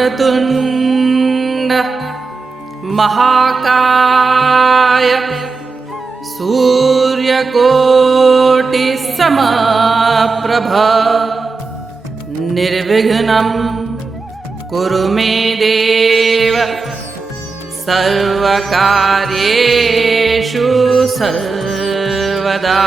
वक्रतुण्ड महाकाय सूर्यकोटिसमप्रभ निर्विघ्नं कुरु मे देव सर्वकार्येषु सर्वदा।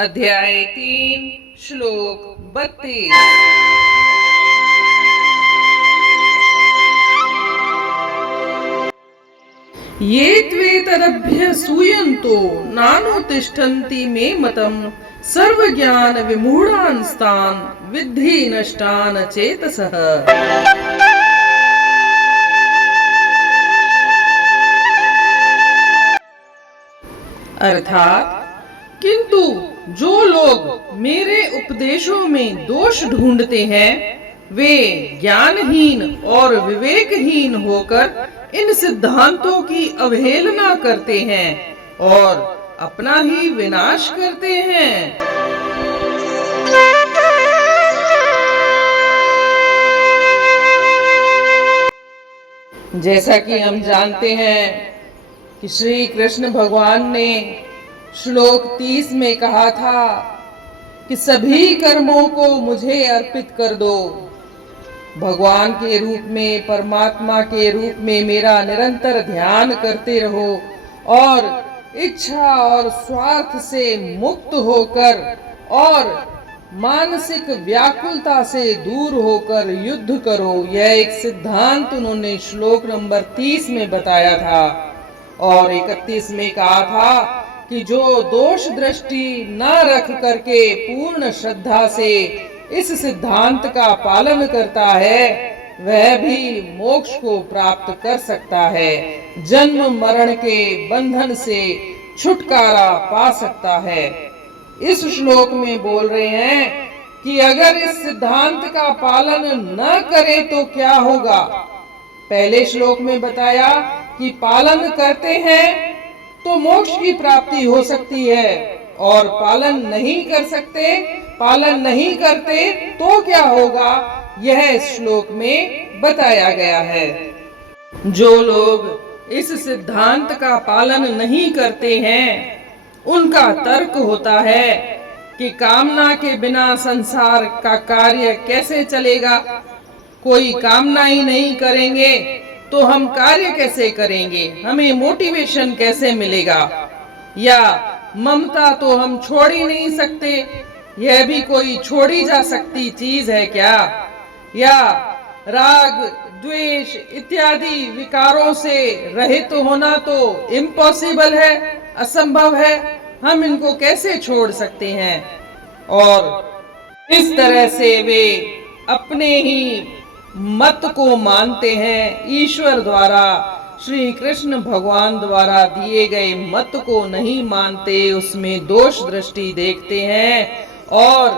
अध्याय 3 श्लोक 32। ये त्वेतदभ्यसूयन्तो नानुतिष्ठन्ति मे मतं सर्वज्ञान विमूढांस्तान् विद्धि नष्टान् चेतसः। अर्थात किंतु जो लोग मेरे उपदेशों में दोष ढूंढते हैं वे ज्ञानहीन और विवेकहीन होकर इन सिद्धांतों की अवहेलना करते हैं और अपना ही विनाश करते हैं। जैसा कि हम जानते हैं कि श्री कृष्ण भगवान ने श्लोक 30 में कहा था कि सभी कर्मों को मुझे अर्पित कर दो। भगवान के रूप में, परमात्मा के रूप में मेरा निरंतर ध्यान करते रहो और इच्छा और स्वार्थ से मुक्त होकर और मानसिक व्याकुलता से दूर होकर युद्ध करो। यह एक सिद्धांत उन्होंने श्लोक नंबर 30 में बताया था और 31 में कहा था कि जो दोष दृष्टि न रख करके पूर्ण श्रद्धा से इस सिद्धांत का पालन करता है वह भी मोक्ष को प्राप्त कर सकता है, जन्म मरण के बंधन से छुटकारा पा सकता है। इस श्लोक में बोल रहे हैं कि अगर इस सिद्धांत का पालन न करें तो क्या होगा। पहले श्लोक में बताया कि पालन करते हैं तो मोक्ष की प्राप्ति हो सकती है और पालन नहीं करते तो क्या होगा, यह इस श्लोक में बताया गया है। जो लोग इस सिद्धांत का पालन नहीं करते हैं उनका तर्क होता है कि कामना के बिना संसार का कार्य कैसे चलेगा। कोई कामना ही नहीं करेंगे तो हम कार्य कैसे करेंगे, हमें मोटिवेशन कैसे मिलेगा। या ममता तो हम छोड़ ही नहीं सकते, यह भी कोई छोड़ी जा सकती चीज है क्या। या राग द्वेष इत्यादि विकारों से रहित होना तो इम्पॉसिबल है, असंभव है, हम इनको कैसे छोड़ सकते हैं। और इस तरह से वे अपने ही मत को मानते हैं, ईश्वर द्वारा, श्री कृष्ण भगवान द्वारा दिए गए मत को नहीं मानते, उसमें दोष दृष्टि देखते हैं और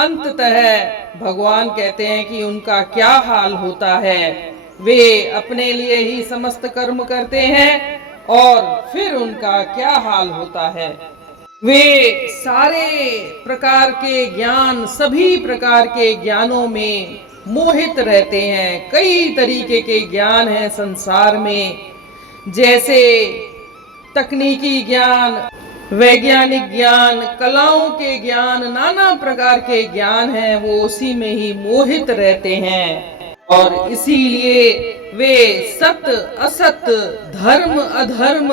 अंततः भगवान कहते हैं कि उनका क्या हाल होता है। वे अपने लिए ही समस्त कर्म करते हैं और फिर उनका क्या हाल होता है। वे सारे प्रकार के ज्ञान, सभी प्रकार के ज्ञानों में मोहित रहते हैं। कई तरीके के ज्ञान हैं संसार में, जैसे तकनीकी ज्ञान, वैज्ञानिक ज्ञान, कलाओं के ज्ञान, नाना प्रकार के ज्ञान हैं, वो उसी में ही मोहित रहते हैं और इसीलिए वे सत्य असत्य, धर्म अधर्म,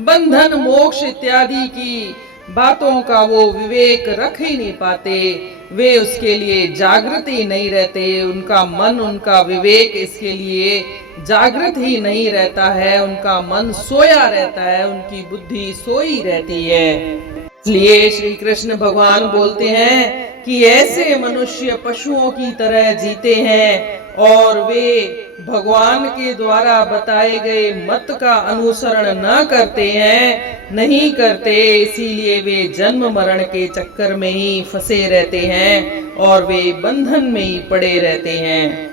बंधन मोक्ष इत्यादि की बातों का वो विवेक रख ही नहीं पाते। वे उसके लिए जागृत ही नहीं रहते, उनका मन, उनका विवेक इसके लिए जागृत ही नहीं रहता है, उनका मन सोया रहता है, उनकी बुद्धि सोई रहती है। इसलिए श्री कृष्ण भगवान बोलते हैं कि ऐसे मनुष्य पशुओं की तरह जीते हैं और वे भगवान के द्वारा बताए गए मत का अनुसरण न करते हैं, नहीं करते, इसीलिए वे जन्म मरण के चक्कर में ही फंसे रहते हैं और वे बंधन में ही पड़े रहते हैं।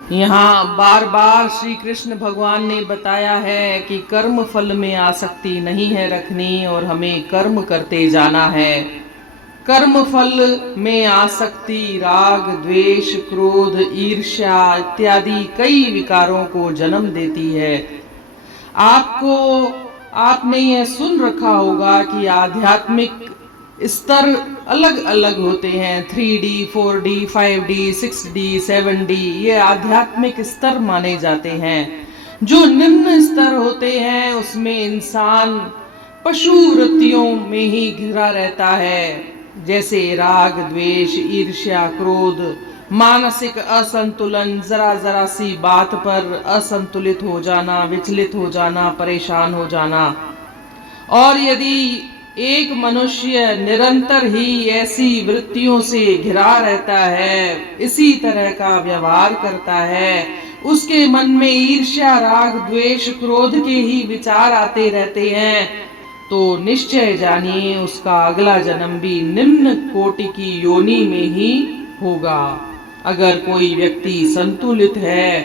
यहाँ बार बार श्री कृष्ण भगवान ने बताया है कि कर्म फल में आसक्ति नहीं है रखनी और हमें कर्म करते जाना है। कर्म फल में आसक्ति राग, द्वेष, क्रोध, ईर्ष्या इत्यादि कई विकारों को जन्म देती है। आपने यह सुन रखा होगा कि आध्यात्मिक स्तर अलग अलग होते हैं। 3D, 4D, 5D, 6D, 7D ये आध्यात्मिक स्तर माने जाते हैं। जो निम्न स्तर होते हैं उसमें इंसान पशु वृत्तियों में ही घिरा रहता है, जैसे राग, द्वेष, ईर्ष्या, क्रोध, मानसिक असंतुलन, जरा जरा सी बात पर असंतुलित हो जाना, विचलित हो जाना, परेशान हो जाना। और यदि एक मनुष्य निरंतर ही ऐसी वृत्तियों से घिरा रहता है, इसी तरह का व्यवहार करता है, उसके मन में ईर्ष्या, राग, द्वेष, क्रोध के ही विचार आते रहते हैं, तो निश्चय जानिए उसका अगला जन्म भी निम्न कोटि की योनि में ही होगा। अगर कोई व्यक्ति संतुलित है,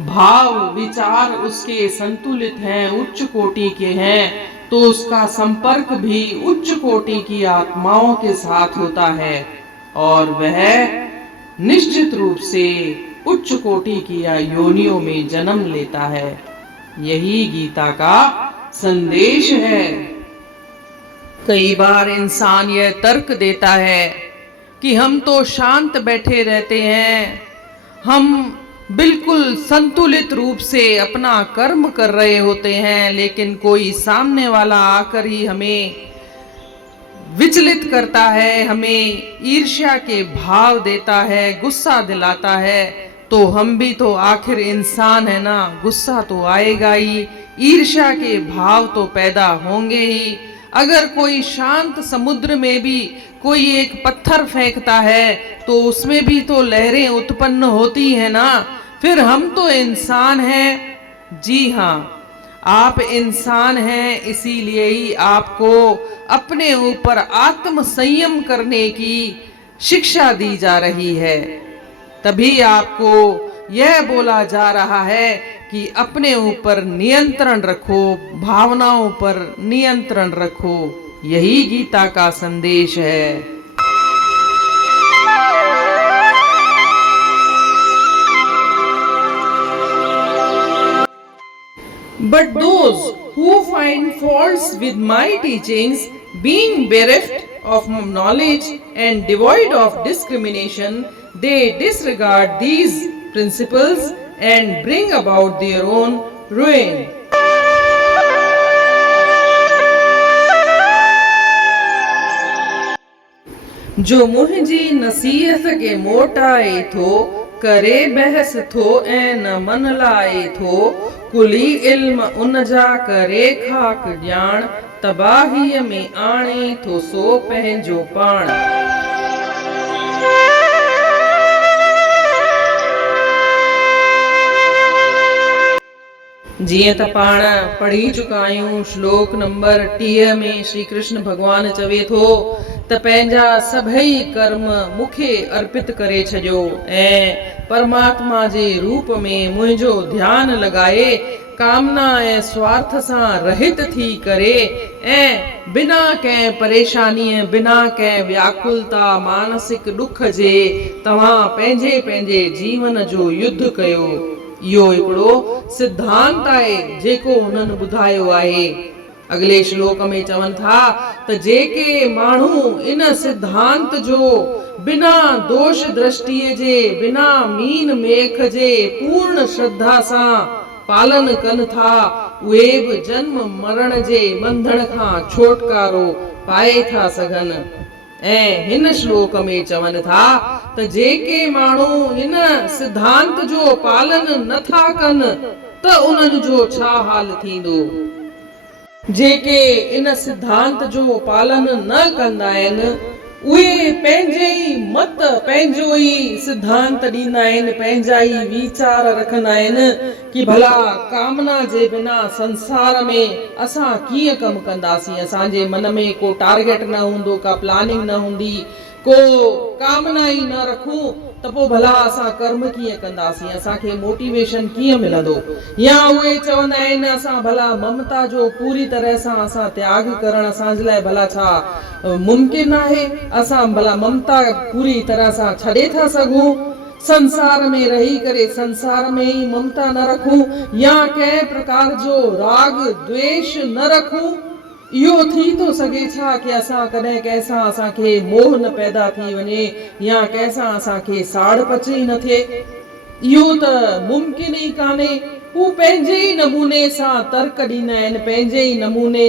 भाव विचार उसके संतुलित हैं, उच्च कोटि के हैं, तो उसका संपर्क भी उच्च कोटि की आत्माओं के साथ होता है और वह निश्चित रूप से उच्च कोटि की योनियों में जन्म लेता है। यही गीता का संदेश है। कई बार इंसान यह तर्क देता है कि हम तो शांत बैठे रहते हैं, हम बिल्कुल संतुलित रूप से अपना कर्म कर रहे होते हैं, लेकिन कोई सामने वाला आकर ही हमें विचलित करता है, हमें ईर्ष्या के भाव देता है, गुस्सा दिलाता है, तो हम भी तो आखिर इंसान है ना, गुस्सा तो आएगा ही, ईर्ष्या के भाव तो पैदा होंगे ही। अगर कोई शांत समुद्र में भी कोई एक पत्थर फेंकता है तो उसमें भी तो लहरें उत्पन्न होती है ना। फिर हम तो इंसान हैं। जी हाँ, आप इंसान हैं, इसीलिए ही आपको अपने ऊपर आत्म संयम करने की शिक्षा दी जा रही है। तभी आपको यह बोला जा रहा है कि अपने ऊपर नियंत्रण रखो, भावनाओं पर नियंत्रण रखो। यही गीता का संदेश है। But those who find faults with my teachings, being bereft of knowledge and devoid of discrimination, they disregard these principles and bring about their own ruin. जो मुझी नसीहत के मोटाए थो, करे बहस थो ऐं न मन लाए थो, कुली इल्म उन जा करे खाक ॼाण, तबाहीअ में आणे थो सो पंहिंजो पाण। जीअं त पाण पढ़ी चुका आहियूं, श्लोक नंबर 30 में श्री कृष्ण भगवान चवे थो त पंहिंजा सभई कर्म मूंखे अर्पित करे छॾियो ऐं परमात्मा जे रूप में मुंहिंजो ध्यानु लॻाए कामना ऐं स्वार्थ सां रहित थी करे ऐं बिना कंहिं परेशानीअ, बिना कंहिं व्याकुलता, मानसिक दुख जे तव्हां पंहिंजे पंहिंजे जीवन जो युद्ध कयो। इहो हिकिड़ो सिद्धांत आहे जेको उन्हनि ॿुधायो आहे। अगले श्लोक में चवनि था त जेके माण्हू इन सिद्धांत जो बिना दोष दृष्टिअ जे, बिना मीन मेख जे पूर्ण श्रद्धा सां पालन कनि था, उहे बि जन्म मरण जे बंधन खां छुटकारो पाए था सघनि। ऐं हिन श्लोक में चवनि था त जेके माण्हू इन सिद्धांत जो पालन नथा कनि त उन्हनि जो छा हाल थींदो। जेके इन सिद्धांत जो पालन न कंदा आहिनि उहे पंहिंजे ई मत, पंहिंजो ई सिद्धांत ॾींदा आहिनि, पंहिंजा ई वीचार रखंदा आहिनि कि भला कामना जे बिना संसार में असां कीअं कमु कंदासीं। असांजे मन में को टारगेट न हूंदो, का प्लानिंग न हूंदी, को कामना ई न रखूं त पोइ भला असां कर्म कीअं कंदासीं, असांखे मोटिवेशन कीअं मिलंदो। या उहे चवंदा आहिनि असां भला ममता जो पूरी तरह सां असां त्याग करणु असांजे लाइ भला छा मुमकिन आहे, असां भला ममता पूरी तरह सां छॾे था सघूं, संसार में रही करे संसार में ई ममता न रखूं, या कंहिं प्रकार जो राग द्वेष न रखूं। इहो थी थो सघे छा कि असां कॾहिं कंहिंसां असांखे मोह न पैदा थी वञे या कंहिंसां असांखे साड़ पचे ई न थिए, इहो त मुमकिन ई कान्हे। हू पंहिंजे ई नमूने सां तर्क ॾींदा आहिनि, पंहिंजे ई नमूने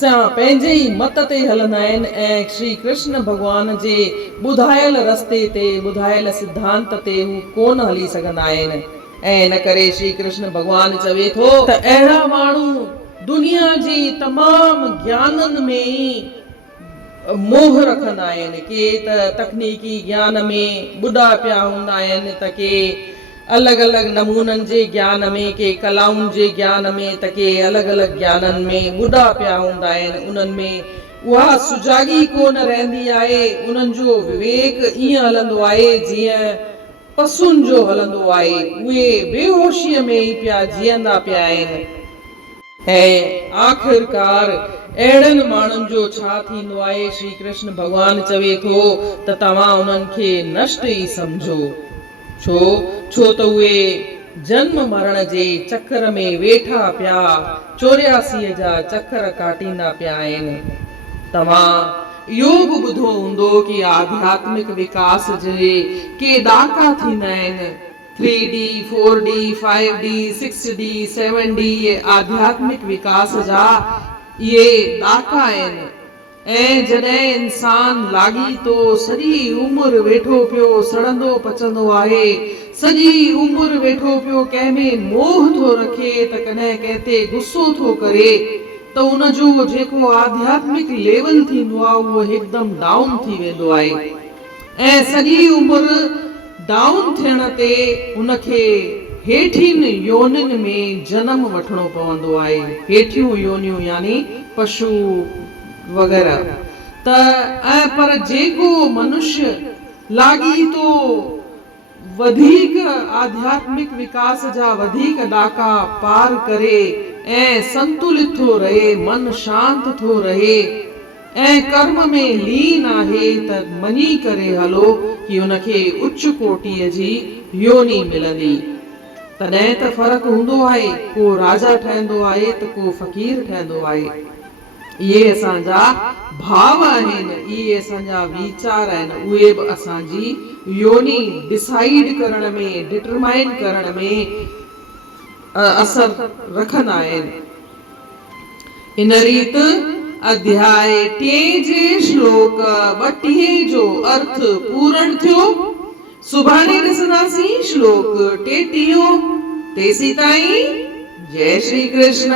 सां पंहिंजे ई मत ते हलंदा आहिनि ऐं श्री कृष्ण भॻवान जे ॿुधायल रस्ते ते ॿुधायल सिद्धांत ते हू कोन हली सघंदा आहिनि। ऐं इन करे श्री कृष्ण भॻवान चवे थो त अहिड़ा माण्हू दुनिया जी तमामु ज्ञाननि में ई मोह रखंदा आहिनि। के त तकनीकी ज्ञान में ॿुॾा पिया हूंदा आहिनि, त के अलॻि अलॻि नमूननि जे ज्ञान में, के कलाउनि जे ज्ञान में, त के अलॻि अलॻि ज्ञाननि में ॿुॾा पिया हूंदा आहिनि। उन्हनि में उहा सुजागी कोन रहंदी आहे, उन्हनि जो विवेक ईअं हलंदो आहे जीअं पशुनि जो हलंदो आहे, उहे बेहोशीअ में ई पिया जीअंदा पिया आहिनि। ऐं आख़िरकार अहिड़नि माण्हुनि जो छा थींदो आहे, श्री कृष्ण भॻवान चवे थो त तव्हां उन्हनि खे नष्ट ई सम्झो। छो त उहे जन्म मरण जे चक्कर में वेठा पिया 84 जा चक्कर काटींदा पिया आहिनि। तव्हां इहो बि ॿुधो हूंदो कि आध्यात्मिक विकास जे के ॾाका थींदा आहिनि, 3D 4D 5D 6D 7D, ये आध्यात्मिक विकास जा इहे ॾाका आहिनि। ऐं जॾहिं इंसान लागी तो सॼी उमिरि वेठो पियो सड़ंदो पचंदो आहे, सॼी उमिरि वेठो पियो कंहिं में मोह थो रखे, त कॾहिं कंहिं ते गुस्सो थो करे, त उनजो जेको आध्यात्मिक लेवल थींदो आहे उहो हिकदमि डाउन थी वेंदो आहे। ऐं सॼी उमिरि डाउन थियण ते उनखे हेठियुनि योनियुनि में जनम वठणो पवंदो आहे, हेठियूं योनियूं यानी पशु वग़ैरह। त पर जेको मनुष्य लागी तो वधीक आध्यात्मिक विकास जा वधीक ॾाका पार करे ऐं संतुलित थो रहे, मन शांत थो रहे ऐं कर्म में लीन आहे, त मञी करे हलो कि उनखे उच्च कोटीअ जी योनी मिलंदी। तॾहिं त फ़र्क़ु हूंदो आहे, को राजा ठहंदो आहे त को फ़क़ीर ठहंदो आहे। इहे असांजा भाव आहिनि, इहे असांजा वीचार आहिनि, उहे बि असांजी योनी डिसाइड करण में, डिटरमाइन करण में असर रखंदा आहिनि। इन रीति अध्याय 2 जे श्लोक 32 जो अर्थ पूर्ण थियो। सुभाणे ॾिसंदासीं श्लोक 33। तेसीं ताईं जय श्री कृष्ण।